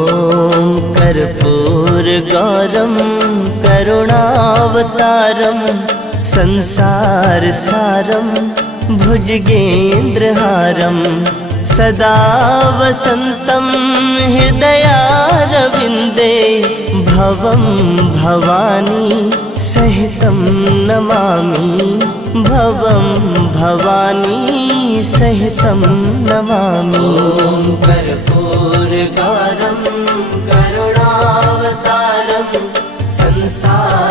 ॐ कर्पूरगौरं करुणावतारं संसारसारं भुजगेन्द्रहारं सदा वसन्तं हृदयारविन्दे भवं भवानी सहितं नमामि भवं भवानी सहितं नमामि। कर्पूरगौरं करुणावतारं संसार